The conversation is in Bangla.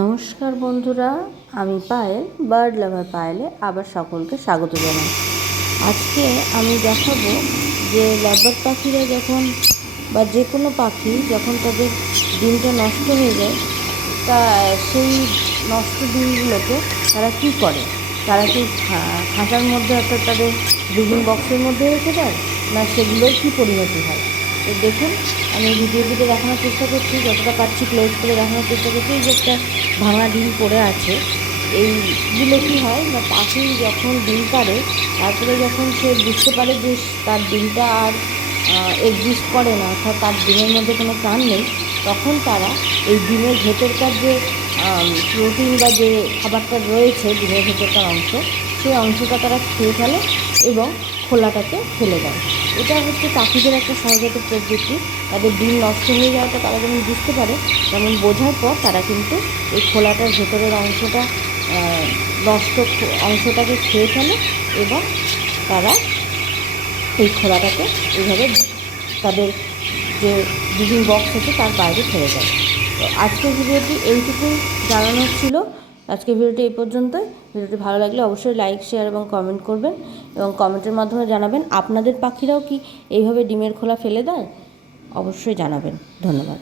নমস্কার বন্ধুরা, আমি পায়েল, বার্ড লাভার পায়েলে আবার সকলকে স্বাগত জানাই। আজকে আমি দেখাবো যে লাভবার্ড পাখিরা যখন বা যে কোনো পাখি যখন তাদের ডিমটা নষ্ট হয়ে যায়, তা সেই নষ্ট ডিমগুলোকে তারা কী করে। তারা কি খাঁচার মধ্যে অর্থাৎ তাদের ব্রিডিং বক্সের মধ্যে রেখে দেয়, না সেগুলোর কী পরিণতি হয়। তো দেখুন, আমি ভিডিওটিতে দেখানোর চেষ্টা করছি, যতটা পারছি ক্লোজ করে দেখানোর চেষ্টা করছি। এই যে একটা ভাঙা ডিম পড়ে আছে, এইগুলো কী হয় না, পাখি যখন ডিম পাড়ে তারপরে যখন সে বুঝতে পারে যে তার ডিমটা আর এক্সিস্ট করে না, অর্থাৎ তার ডিমের মধ্যে কোনো প্রাণ নেই, তখন তারা এই ডিমের ভেতরকার যে প্রোটিন বা যে খাবারটা রয়েছে ডিমের ভেতরকার অংশ, সেই অংশটা তারা খেয়ে ফেলে এবং খোলাটাকে ফেলে দেয়। এটা হচ্ছে পাখিদের একটা সহজাত প্রবৃত্তি। তাদের ডিম নষ্ট হয়ে যাওয়াটা তারা যেমন বুঝতে পারে, তেমন বোঝার পর তারা কিন্তু এই খোলাটার ভেতরের অংশটা নষ্ট অংশটাকে খেয়ে ফেলে এবং তারা এই খোলাটাকে এইভাবে তাদের যে ব্রিডিং বক্স আছে তার বাইরে ফেলে দেয়। তো আজকের ভিডিওটি এইটুকুই জানানোর ছিল। আজকের ভিডিওটি এই পর্যন্তই। ভিডিওটি ভালো লাগলে অবশ্যই লাইক, শেয়ার এবং কমেন্ট করবেন, এবং কমেন্টের মাধ্যমে জানাবেন আপনাদের পাখিরাও কি এইভাবে ডিমের খোলা ফেলে দেয়। অবশ্যই জানাবেন। ধন্যবাদ।